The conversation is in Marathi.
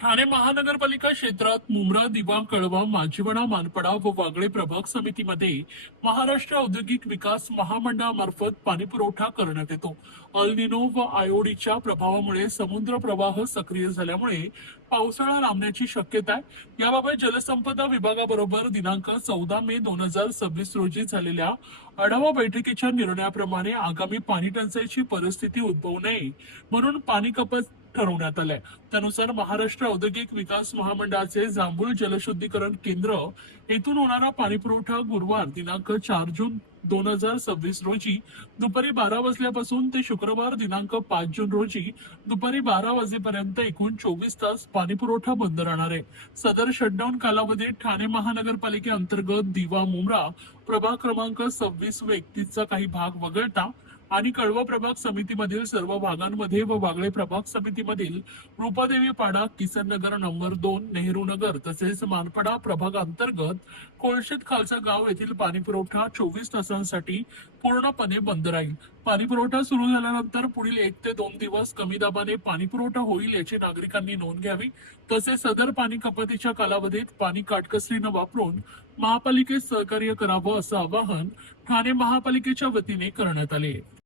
ठाणे महानगरपालिका क्षेत्रात मुंब्रा, दिवा, कळवा, माजिवणा, मानपडा व वागळे प्रभाग समितीमध्ये महाराष्ट्र औद्योगिक विकास महामंडळामार्फत पाणीपुरवठा करण्यात येतो. अल निनो व आयोडीच्या प्रभावामुळे समुद्र प्रवाह सक्रिय झाल्यामुळे पावसाळा लांबण्याची शक्यता आहे. याबाबत जलसंपदा विभागाबरोबर दिनांक 14 मे 2026 रोजी झालेल्या आढावा बैठकीच्या निर्णयाप्रमाणे आगामी पाणी टंचाईची परिस्थिती उद्भवू नये म्हणून पाणी कपात ठरवण्यात आलंय. त्यानुसार महाराष्ट्र औद्योगिक विकास महामंडळाचे जांभूळ जलशुद्धीकरण केंद्र येथून होणारा पाणीपुरवठा गुरुवार दिनांक 4 जून 2026 रोजी दुपारी 12 वाजल्यापासून ते शुक्रवार दिनांक 5 जून रोजी दुपारी 12 वाजेपर्यंत एकूण 24 तास पाणीपुरवठा बंद राहणार आहे. सदर शटडाऊन कालावधीत ठाणे महानगरपालिकेअंतर्गत दिवा, मुंब्रा प्रभाग क्रमांक 26 व 31 चा काही भाग वगळता आणि कळवा प्रभाग समितीमधील सर्व भागांमध्ये व वागळे प्रभाग समितीमधील रूपादेवी पाडा, किसन नगर नंबर 2, नेहरू नगर तसेच मानपडा प्रभाग अंतर्गत कोळशेत खालचा गाव येथील पाणीपुरवठा 24 तासांसाठी पूर्णपणे बंद राहील. पाणीपुरवठा सुरू झाल्यानंतर पुढील 1 ते 2 दिवस कमी दाबाने पाणीपुरवठा होईल याची नागरिकांनी नोंद घ्यावी. तसेच सदर पाणी कपातीच्या कालावधीत पाणी काटकसरीनं वापरून महापालिकेत सहकार्य करावं असं आवाहन ठाणे महापालिकेच्या वतीने करण्यात आले.